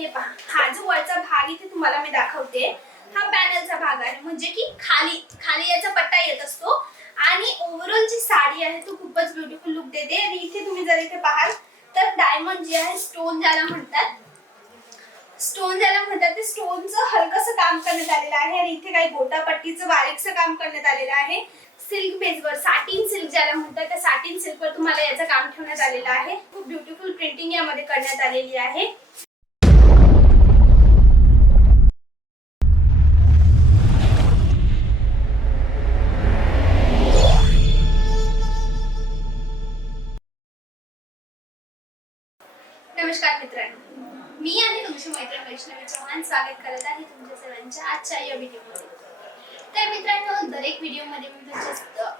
हे पहा. हा जो वरचा भाग इथे तुम्हाला मी दाखवते. हा पॅनलचा भाग आहे. म्हणजे की खाली खाली याचा पट्टा येत असतो. आणि ओव्हरऑल जी साडी आहे तो खूपच ब्युटिफुल लुक देते. आणि इथे तुम्ही जर इथे पाहाल तर डायमंड जे आहे स्टोन ज्याला म्हणतात स्टोन ज्याला म्हणतात ते स्टोनचं हलकसं काम करण्यात आलेलं आहे. आणि इथे काही गोटापट्टीचं बारीकसं काम करण्यात आलेलं आहे. सिल्क बेसवर साटिन सिल्क ज्याला म्हणतात त्या साटिन सिल्कवर तुम्हाला याचं काम ठेवण्यात आलेलं आहे. खूप ब्युटिफुल प्रिंटिंग यामध्ये करण्यात आलेली आहे. वैष्णवी चव्हाण स्वागत करत आहे तुमच्या सर्वांच्या आजच्या या व्हिडिओमध्ये. तर मित्रांनो दरेक व्हिडिओमध्ये मी तुमच्या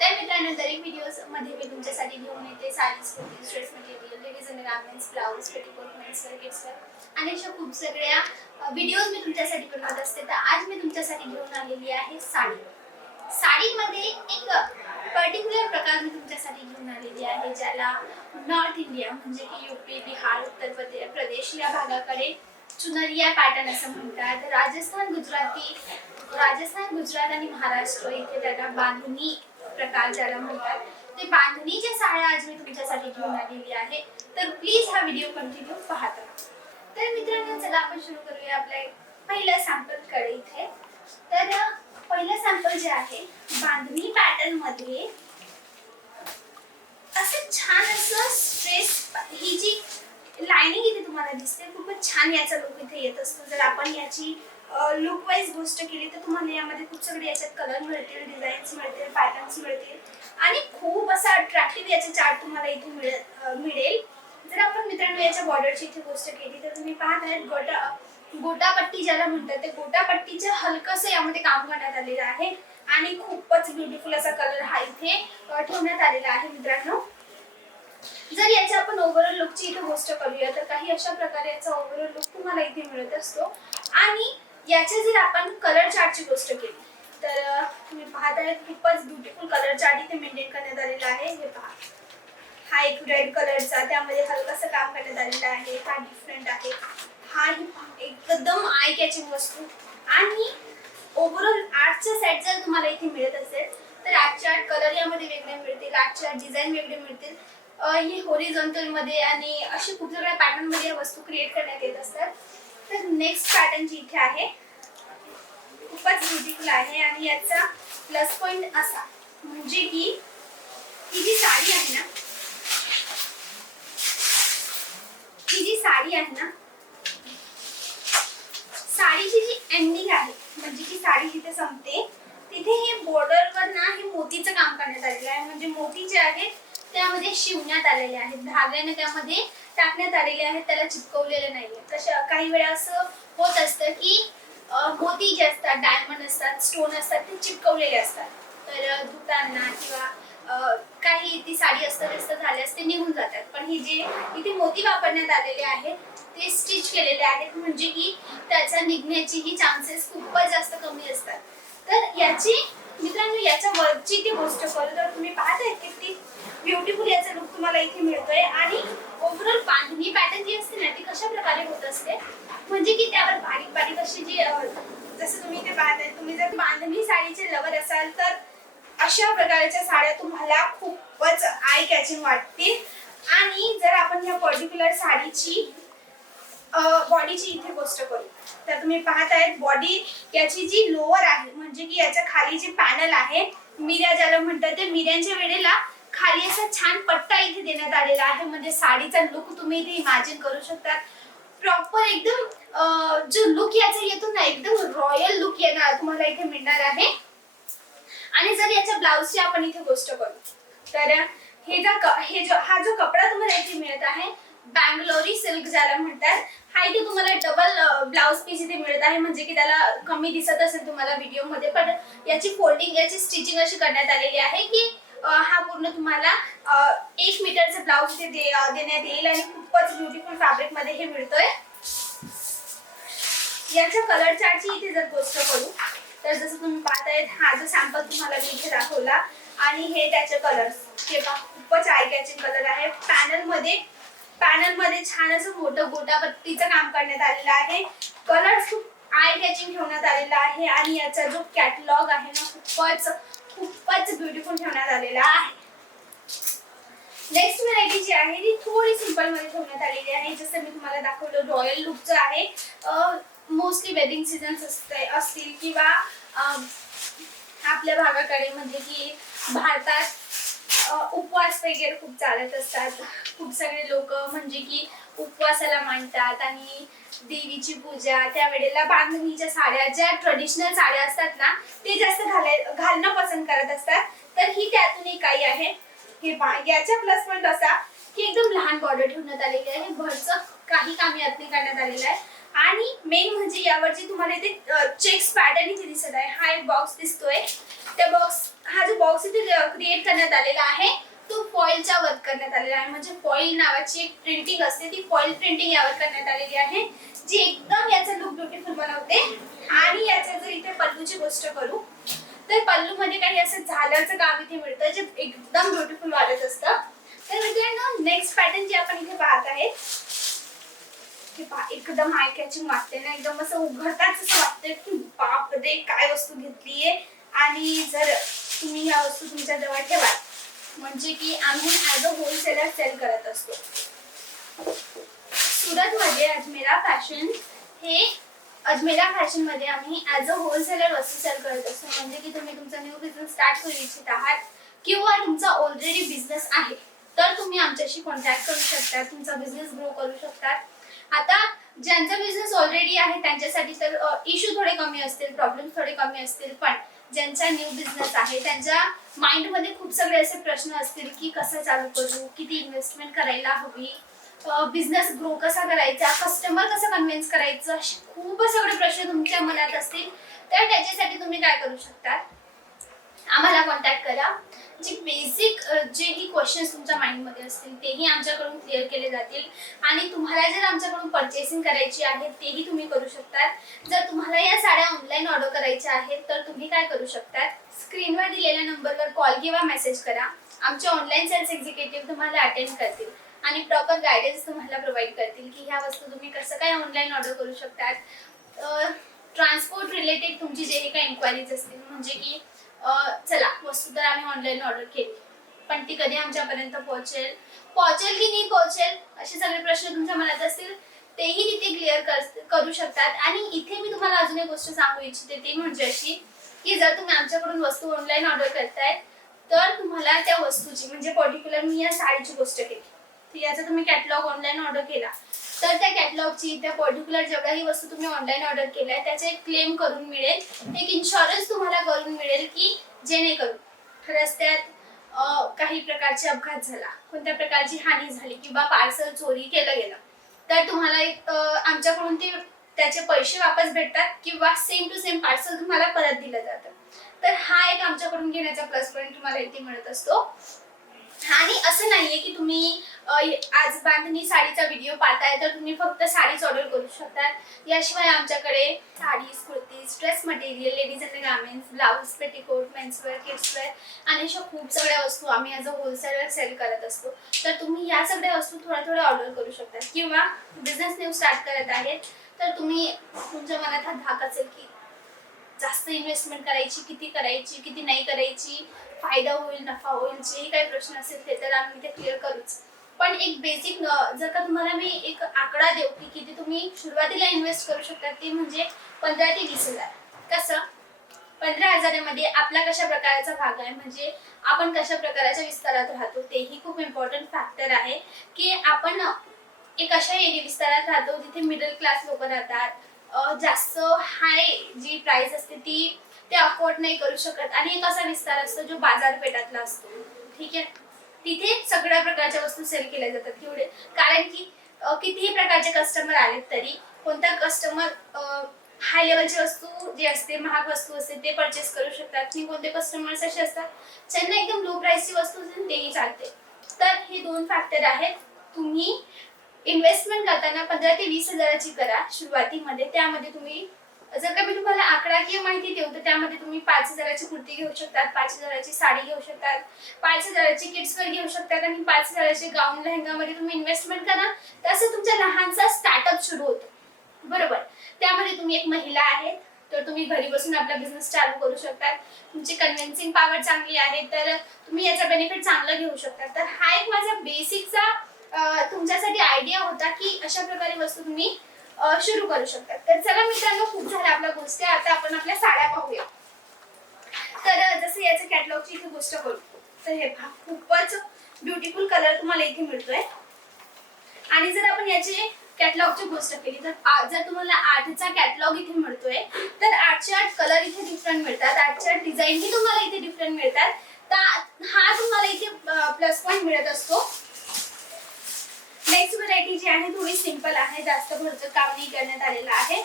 तर मित्रांनो दरेक व्हिडिओजमध्ये मी तुमच्यासाठी घेऊन येते saris kurtis dress material ladies आणि garments blouse petticoat menswear kidswear आणि अशा खूप सगळ्या व्हिडिओज मी तुमच्यासाठी बनवत असते. तर आज मी तुमच्यासाठी घेऊन आलेली आहे साडी. साडीमध्ये एक पर्टिक्युलर प्रकार मी तुमच्यासाठी घेऊन आलेली आहे ज्याला नॉर्थ इंडिया म्हणजे की युपी बिहार उत्तर प्रदेश प्रदेश या भागाकडे चुनरिया पॅटर्न असं म्हणतात. राजस्थान गुजराती राजस्थान गुजरात आणि महाराष्ट्र इथे त्याला बांधणी प्रकार ज्याला म्हणतात. ते बांधणीच्या साड्या आज मी तुमच्यासाठी घेऊन आलेली आहे तर प्लीज हा व्हिडिओ कंटिन्यू पाहत राहा. तर मित्रांनो चला आपण सुरू करूया आपल्या पहिल्या सॅम्पलकडे इथे. तर पहिलं सॅम्पल जे आहे बांधणी पॅटर्नमध्ये असं छान असं स्ट्रेस ही जी लाइनिंग इथे तुम्हाला दिसते. खूपच छान याचा लुक इथे येत असतो. जर आपण याची लुक वाईज गोष्ट केली तर तुम्हाला यामध्ये खूप सगळे याच्यात कलर मिळतील डिझाईन्स मिळतील पॅटर्न्स मिळतील. आणि खूप असा अट्रॅक्टिव्ह याचे चार्ट तुम्हाला इथे मिळेल मिळेल. जर आपण मित्रांनो याच्या बॉर्डरची इथे गोष्ट केली तर तुम्ही पाहत आहेत गोटा गोटापट्टी ज्याला म्हणतात ते गोटापट्टीचं हलकसं यामध्ये काम करण्यात आलेलं आहे. आणि खूपच ब्युटिफुल असा कलर हा इथे ठेवण्यात आलेला आहे मित्रांनो. जर याच्या आपण ओव्हरऑल लुकची इथे गोष्ट करूया तर काही अशा प्रकारे याचा ओव्हरऑल लुक तुम्हाला इथे मिळत असतो. आणि याच्या जर आपण कलर चार्टची गोष्ट केली तर अ, तुम्ही पाहताय खूपच ब्युटिफुल कलर चार्ट इथे मेंटेन करण्यात आलेला आहे. हे पहा. हा एक रेड कलरचा त्यामध्ये हलकसं काम करण्यात आलेलं आहे. हा डिफरंट आहे. हा ही एकदम आय कॅचिंग वस्तू. आणि ओव्हरऑल आर्टच्या सेट जर तुम्हाला इथे मिळत असेल तर आर्टच्या आर्ट कलर यामध्ये वेगळे मिळतील आर्टच्या डिझाईन वेगळे मिळतील. ही होरिझोंटलमध्ये आणि असे खूप सगळ्या पॅटर्नमध्ये वस्तू क्रिएट करण्यात येत असतात. तर नेक्स्ट पॅटर्न जी इथे आहे खूपच ब्युटिफुल आहे आणि याचा प्लस पॉइंट असा. म्हणजे की ही जी साडी आहे ना ही जी साडी आहे ना साडीची जी एंडिंग आहे म्हणजे की साडी जिथे संपते तिथे हे बॉर्डरवर ना हे मोतीचं काम करण्यात आलेलं आहे. म्हणजे मोती जे आहेत त्यामध्ये शिवण्यात आलेले आहेत. धाग्याने त्यामध्ये टाकण्यात आलेले आहेत. त्याला चिपकवलेले नाहीये. तशा काही वेळा असं होत असतं की मोती जे असतात डायमंड असतात स्टोन असतात ते चिपकवलेले असतात. तर धुताना किंवा काही ती साडी असतात असतं झाल्यास ते निघून जातात. पण ही जे इथे मोती वापरण्यात आलेले आहेत ते स्टिच केलेले आहेत. म्हणजे की त्याचा निघण्याची ही चान्सेस खूपच जास्त कमी असतात. तर याची मित्रांनो याच्या वरची ती गोष्ट करू. तर तुम्ही पाहत आहे की ती ब्युटिफुल याचा लुक तुम्हाला इथे मिळतोय. आणि ओव्हरऑल बांधणी पॅटर्न जी असते ना ती कशा प्रकारे होत असते? म्हणजे की त्यावर बारीक बारीक अशी जी जसं तुम्ही इथे पाहताय तुम्ही जर बांधणी साडीचे लवर असाल तर अशा प्रकारच्या साड्या तुम्हाला खूपच आय कॅचिंग वाटतील. आणि जर आपण ह्या पर्टिक्युलर साडीची बॉडीची इथे गोष्ट करू तर तुम्ही पाहत आहेत बॉडी याची जी लोअर आहे म्हणजे की याच्या खाली जी पॅनल आहे मिऱ्या ज्याला म्हणतात ते मिऱ्यांच्या वेळेला खाली असा छान पट्टा इथे देण्यात आलेला आहे. म्हणजे साडीचा लुक तुम्ही इथे इमॅजिन करू शकता प्रॉपर एकदम जो लुक याचा येतो ना एकदम रॉयल लुक येणार तुम्हाला इथे मिळणार आहे. आणि जर याच्या ब्लाउजची आपण इथे गोष्ट करू तर हे जो क- हे जो हा जो कपडा तुम्हाला इथे मिळत आहे बँगलोरी सिल्क ज्याला म्हणतात हा इथे तुम्हाला डबल ब्लाउज पीस इथे मिळत आहे. म्हणजे की त्याला कमी दिसत असेल तुम्हाला व्हिडिओमध्ये पण याची फोल्डिंग याची स्टिचिंग अशी करण्यात आलेली आहे की हा पूर्ण तुम्हाला एक मीटरचा ब्लाउज इथे दे- देण्यात येईल आणि खूपच ब्युटिफुल फॅब्रिकमध्ये हे मिळतोय. याच्या कलर चार्टची इथे जर गोष्ट करू तर जसं तुम्ही पाहतायत हा जो सॅम्पल तुम्हाला मी इथे दाखवला आणि हे त्याचे कलर्स हे खूपच आय कॅचिंग कलर आहे. पॅनलमध्ये पॅनलमध्ये छान असं मोठं गोटापट्टीचं काम करण्यात आलेलं आहे. कलर खूप आय कॅचिंग ठेवण्यात आलेला आहे. आणि याचा जो कॅटलॉग आहे ना खूपच खूपच ब्युटिफुल ठेवण्यात आलेला आहे. नेक्स्ट व्हरायटी जी आहे ती थोडी सिंपलमध्ये ठेवण्यात आलेली आहे. जसं मी तुम्हाला दाखवलं रॉयल लुकचं आहे मोस्टली वेडिंग सीझन्स असते असतील किंवा आपल्या भागाकडे म्हणजे की भारतात उपवास वगैरे खूप चालत असतात. खूप सगळे लोक म्हणजे की उपवासाला मांडतात आणि देवीची पूजा त्यावेळेला बांधणीच्या साड्या ज्या ट्रेडिशनल साड्या असतात ना ते जास्त घालाय घालणं पसंत करत असतात. तर ही त्यातून एक काही आहे. हे पहा याचा प्लस पॉईंट असा की एकदम लहान बॉर्डर ठेवण्यात आलेली आहे. भरचं काही काम यात नाही करण्यात आलेलं आहे. आणि मेन म्हणजे यावरची तुम्हाला इथे चेक्स पॅटर्न इथे दिसत आहे. हा एक बॉक्स दिसतोय. त्या बॉक्स हा जो बॉक्स इथे क्रिएट करण्यात आलेला आहे तो फॉइलच्या वर्क करण्यात आलेला आहे म्हणजे फॉइल नावाची एक प्रिंटिंग असते ती फॉइल प्रिंटिंग यावर करण्यात आलेली आहे जी एकदम याचा लुक ब्युटिफुल बनवते. आणि याच्या जर इथे पल्लूची गोष्ट करू तर पल्लू मध्ये काही असं झाल्याचं काम इथे मिळतं जे एकदम ब्युटिफुल वाटत असतं. तर मित्रांनो नेक्स्ट पॅटर्न जे आपण इथे पाहत आहे एकदम आय कॅचिंग वाटते ना एकदम असं उघडताच असं वाटतंय की बाप रे काय वस्तू घेतलीये. आणि जर तुम्ही या वस्तू तुमच्या जवळ ठेवाल म्हणजे की आम्ही ऍज अ होलसेलर सेल करत असतो. सुरत मध्ये अजमेरा फॅशन हे अजमेरा फॅशनमध्ये आम्ही ऍज अ होलसेलर वस्तू सेल करत असतो. म्हणजे की तुम्ही तुमचा न्यू बिझनेस स्टार्ट करू इच्छित आहात किंवा तुमचा ऑलरेडी बिझनेस आहे तर तुम्ही आमच्याशी कॉन्टॅक्ट करू शकता तुमचा बिझनेस ग्रो करू शकतात आता ज्यांचा बिझनेस ऑलरेडी आहे त्यांच्यासाठी तर इश्यू थोडे कमी असतील प्रॉब्लेम थोडे कमी असतील पण ज्यांचा न्यू बिझनेस आहे त्यांच्या माइंडमध्ये खूप सगळे असे प्रश्न असतील की कसं चालू करू किती इन्व्हेस्टमेंट करायला हवी बिझनेस ग्रो कसा करायचा कस्टमर कसं कन्व्हिन्स करायचं असे खूप सगळे प्रश्न तुमच्या मनात असतील तर त्याच्यासाठी तुम्ही काय करू शकता? आम्हाला कॉन्टॅक्ट करा. जे बेसिक जेही क्वेश्चन्स तुमच्या माइंडमध्ये असतील तेही आमच्याकडून क्लिअर केले जातील. आणि तुम्हाला जर आमच्याकडून परचेसिंग करायची आहे तेही तुम्ही करू शकतात. जर तुम्हाला या साड्या ऑनलाईन ऑर्डर करायच्या आहेत तर तुम्ही काय करू शकतात? स्क्रीनवर दिलेल्या नंबरवर कॉल किंवा मेसेज करा. आमचे ऑनलाईन सेल्स एक्झिक्युटिव्ह तुम्हाला अटेंड करतील. आणि प्रॉपर गायडन्स तुम्हाला प्रोव्हाइड करतील की ह्या वस्तू तुम्ही कसं काय ऑनलाईन ऑर्डर करू शकतात. ट्रान्सपोर्ट रिलेटेड तुमची जे काही इन्क्वायरीज असतील म्हणजे की चला वस्तू तर आम्ही ऑनलाईन ऑर्डर केली. पण ती कधी आमच्यापर्यंत पोहोचेल? पोहोचेल की नाही पोहोचेल? असे सगळे प्रश्न तुमच्या मनात असतील. तेही तिथे क्लिअर करू शकतात. आणि इथे मी तुम्हाला अजून एक गोष्ट सांगू इच्छिते ती म्हणजे अशी की जर तुम्ही आमच्याकडून वस्तू ऑनलाईन ऑर्डर करताय तर तुम्हाला त्या वस्तूची म्हणजे पर्टिक्युलर मी या साडीची गोष्ट केली. याचा तुम्ही कॅटलॉग ऑनलाईन ऑर्डर केला. तर त्या कॅटलॉगची त्या पर्टिक्युलर जेवढ्याही वस्तू तुम्ही ऑनलाईन ऑर्डर केल्या त्याचे एक क्लेम करून मिळेल. एक इन्शुरन्स तुम्हाला करून मिळेल की जेणेकरून रस्त्यात काही प्रकारचे अपघात झाला कोणत्या प्रकारची हानी झाली किंवा पार्सल चोरी केलं गेलं. तर तुम्हाला एक आमच्याकडून ते त्याचे पैसे वापस भेटतात किंवा सेम टू सेम पार्सल तुम्हाला परत दिलं जातं. तर हा एक आमच्याकडून घेण्याचा प्लस पॉईंट तुम्हाला इथे मिळत असतो. आणि असं नाहीये की तुम्ही आज बांधणी साडीचा व्हिडिओ पाहताय तर तुम्ही फक्त साडीच ऑर्डर करू शकता याशिवाय आमच्याकडे saris kurtis dress material ladies and garments blouse petticoat menswear kidswear आणि अशा खूप सगळ्या वस्तू आम्ही ॲज अ होलसेलर सेल करत असतो. तर तुम्ही या सगळ्या वस्तू थोड्या थोड्या ऑर्डर करू शकता किंवा बिझनेस न्यू स्टार्ट करत आहेत तर तुम्ही तुमच्या मनात हा धाक असेल की जास्त इन्व्हेस्टमेंट करायची किती करायची किती नाही करायची फायदा होईल नफा होईल जेही काही प्रश्न असेल ते तर आम्ही ते क्लिअर करूच. पण एक बेसिक जर का तुम्हाला मी एक आकडा देऊ की किती तुम्ही सुरुवातीला इन्व्हेस्ट करू शकता ते म्हणजे पंधरा ते वीस हजार. कसं? पंधरा हजारामध्ये आपला कशा प्रकाराचा भाग आहे? म्हणजे आपण कशा प्रकारच्या विस्तारात राहतो? तेही खूप इम्पॉर्टंट फॅक्टर आहे की आपण एक अशा एरिया विस्तारात राहतो जिथे मिडल क्लास लोक राहतात. जास्त हाय जी प्राइस असते ती ते अफोर्ड नाही करू शकत. आणि एक असा विस्तार असतो जो बाजारपेठातला असतो. ठीक आहे? तिथे सगळ्या प्रकारच्या वस्तू सेल केल्या जातात एवढे. कारण की कितीही प्रकारचे कस्टमर आलेत तरी कोणता कस्टमर हाय लेवलची वस्तू जी असते महाग वस्तू असते ते परचेस करू शकतात. आणि कोणते कस्टमर्स असे असतात ज्यांना एकदम लो प्राइसची वस्तू असेल तेही चालते. तर हे दोन फॅक्टर आहेत. तुम्ही इन्व्हेस्टमेंट करताना पंधरा ते वीस हजाराची करा सुरुवातीमध्ये. त्यामध्ये तुम्ही जर का मी तुम्हाला आकडाकीय माहिती देऊ तर त्यामध्ये तुम्ही पाच हजाराची कुर्ती घेऊ शकतात पाच हजाराची साडी घेऊ शकतात पाच हजाराची किड्सवर घेऊ शकतात आणि पाच हजाराचे गाऊन लेहंगामध्ये तुम्ही इन्व्हेस्टमेंट करा. तसं तुमचा लहानसा स्टार्टअप सुरू होतो. बरोबर? त्यामध्ये तुम्ही एक महिला आहे तर तुम्ही घरी बसून आपला बिझनेस चालू करू शकतात. तुमची कन्व्हिन्सिंग पॉवर चांगली आहे तर तुम्ही याचा बेनिफिट चांगला घेऊ शकता तर हा एक माझा बेसिकचा तुमच्यासाठी आयडिया होता की अशा प्रकारे वस्तू तुम्ही सुरू करू शकतात. तर चला मित्रांनो खूप झाल्या आपल्या गोष्टी. आता आपण आपल्या साड्या पाहूया. तर जसं याच्या कॅटलॉगची इथे गोष्ट करू तर हे पहा खूपच ब्युटिफुल कलर तुम्हाला इथे मिळतोय. आणि जर आपण याचे कॅटलॉगची गोष्ट केली तर जर तुम्हाला आठचा कॅटलॉग इथे मिळतोय तर आठचे आठ कलर इथे डिफरंट मिळतात. आठचे आठ डिझाईनही तुम्हाला इथे डिफरंट मिळतात. तर हा तुम्हाला इथे प्लस पॉईंट मिळत असतो. नेक्स्ट व्हरायटी जी आहे थोडी सिंपल आहे. जास्त भरचं काम नाही करण्यात आलेलं आहे.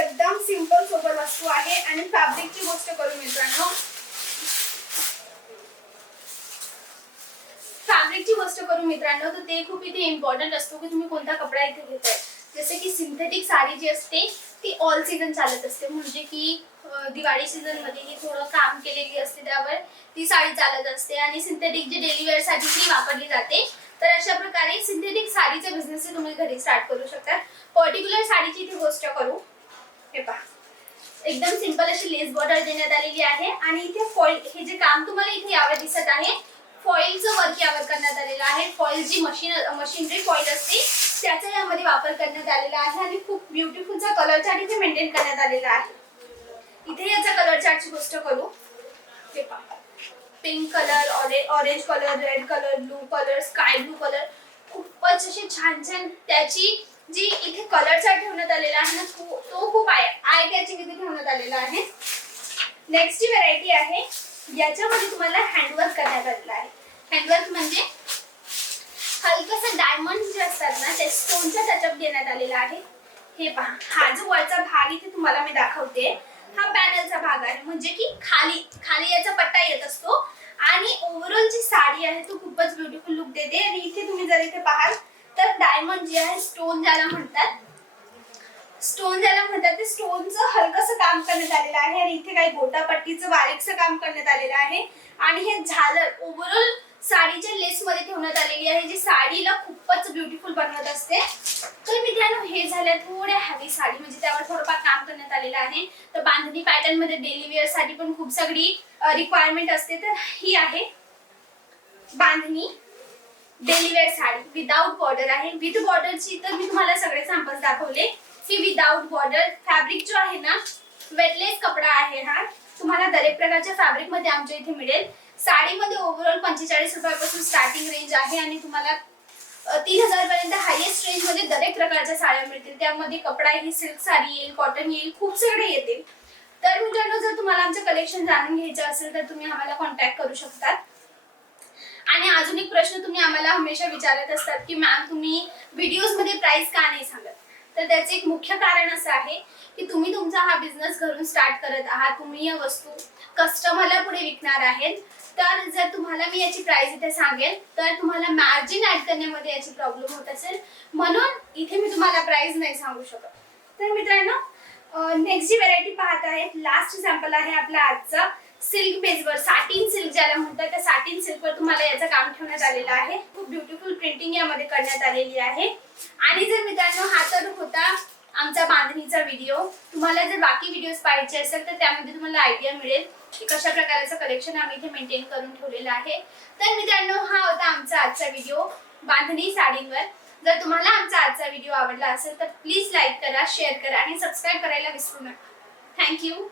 एकदम सिंपल सोबत वस्तू आहे आणि फॅब्रिकची गोष्ट करू मित्रांनो. फॅब्रिकची गोष्ट करू मित्रांनो तर ते खूप इथे इम्पॉर्टंट असतो की तुम्ही कोणता कपडा इथे घेताय. जसे की सिंथेटिक साडी जी असते ती ऑल सीझन चालत असते. म्हणजे की दिवाळी सीझनमध्ये ही थोडं काम केलेली असते त्यावर ती साडी चालत असते आणि सिंथेटिक जी डेली वेअरसाठी ती वापरली जाते. तर अशा प्रकारे सिंथेटिक साडीचा बिझनेस तुम्ही घरी स्टार्ट करू शकता. पर्टिक्युलर साडीची इथे गोष्ट करू. हे पहा. एकदम सिंपल अशी लेस बॉर्डर देण्यात आलेली आहे आणि इथे फॉईल हे जे काम तुम्हाला इथे यावर दिसत आहे फॉईलचं वर्क यावर करण्यात आलेलं आहे. फॉईल जी मशीन मशीनरी फॉईल असते त्याचा यामध्ये वापर करण्यात आलेला आहे आणि खूप ब्युटिफुलचा कलर चार्ट इथे मेंटेन करण्यात आलेला आहे. याचा गोष्ट करू हे पहा पिंक कलर ऑरे orange colour red colour blue colour sky blue colour खूपच असे छान छान त्याची जी इथे कलरचा ठेवण्यात आलेला आहे ना तो तो खूप आय आय कॅचिंग इथे ठेवण्यात आलेला आहे. नेक्स्ट जी व्हरायटी आहे. याच्यामध्ये तुम्हाला हँडवर्क करण्यात आलेलं आहे. हँडवर्क म्हणजे हलकस डायमंड जे असतात ना ते स्टोनचा टचअप देण्यात आलेला आहे. हे पहा. हा जो वरचा भाग इथे तुम्हाला मी दाखवते हा पॅनलचा भाग आहे. म्हणजे की खाली खाली याचा पट्टा येत असतो. आणि ओव्हरऑल जी साडी आहे तो खूपच ब्युटिफुल लुक देते. आणि इथे तुम्ही जर इथे पाहाल तर डायमंड जे आहे स्टोन ज्याला म्हणतात स्टोन ज्याला म्हणतात ते स्टोनचं हलकसं काम करण्यात आलेलं आहे. आणि इथे काही गोटापट्टीचं बारीकसं काम करण्यात आलेलं आहे. आणि हे झालर ओव्हरऑल साडीच्या लेस मध्ये ठेवण्यात आलेली आहे जी साडीला खूपच ब्युटिफुल बनवत असते. तर मित्रांनो हे झाल्या थोड्या हॅवी साडी म्हणजे त्यावर थोडंफार काम करण्यात आलेलं आहे. तर बांधणी पॅटर्नमध्ये डेली वेअरसाठी पण खूप सगळी रिक्वायरमेंट असते. तर ही आहे bandhani daily wear sari without border आहे. विथ बॉर्डरची तर मी तुम्हाला सगळे सॅम्पल्स दाखवले. की विदाऊट बॉर्डर फॅब्रिक जो आहे ना वेटलेस कपडा आहे हा. तुम्हाला दरेक प्रकारच्या फॅब्रिकमध्ये आमच्या इथे मिळेल. साडीमध्ये ओव्हरऑल पंचेचाळीस रुपयापासून स्टार्टिंग रेंज आहे आणि तुम्हाला तीन हजार पर्यंत हायएस्ट रेंजमध्ये दरेक प्रकारच्या साड्या मिळतील. त्यामध्ये कपडा येईल सिल्क साडी येईल कॉटन येईल खूप सगळे येतील. तर मित्रांनो जर तुम्हाला आमचं कलेक्शन जाणून घ्यायचं असेल तर तुम्ही आम्हाला कॉन्टॅक्ट करू शकतात. आणि अजून एक प्रश्न तुम्ही आम्हाला हमेशा विचारत असतात की मॅम तुम्ही व्हिडिओजमध्ये प्राइस का नाही सांगत? तर त्याचे एक मुख्य कारण असं आहे की तुम्ही तुमचा हा बिझनेस घरून स्टार्ट करत आहात. तुम्ही या वस्तू कस्टमरला पुढे विकणार आहेत. तर जर तुम्हाला मी याची प्राइस इथे सांगेल तर तुम्हाला मार्जिन ऍड करण्यामध्ये याची प्रॉब्लेम होत असेल. म्हणून इथे मी तुम्हाला प्राइस नाही सांगू शकत. तर मित्रांनो नेक्स्ट जी व्हरायटी पाहत आहेत लास्ट सॅम्पल आहे आपला आजचा सिल्क बेसवर साटीन सिल्क ज्याला म्हणतात त्या साटीन सिल्कवर तुम्हाला याचं काम ठेवण्यात आलेलं आहे. खूप ब्युटिफुल प्रिंटिंग यामध्ये करण्यात आलेली आहे. आणि जर मित्रांनो हा तर होता आमचा बांधणीचा व्हिडिओ तुम्हाला जर बाकी व्हिडिओज पाहायचे असेल तर त्यामध्ये तुम्हाला आयडिया मिळेल की कशा प्रकारचं कलेक्शन आम्ही इथे मेंटेन करून ठेवलेलं आहे. तर मित्रांनो हा होता आमचा आजचा व्हिडिओ बांधणी साडींवर. जर तुम्हाला आमचा आजचा व्हिडिओ आवडला असेल तर प्लीज लाईक करा शेअर करा आणि सबस्क्राईब करायला विसरू नका. थँक्यू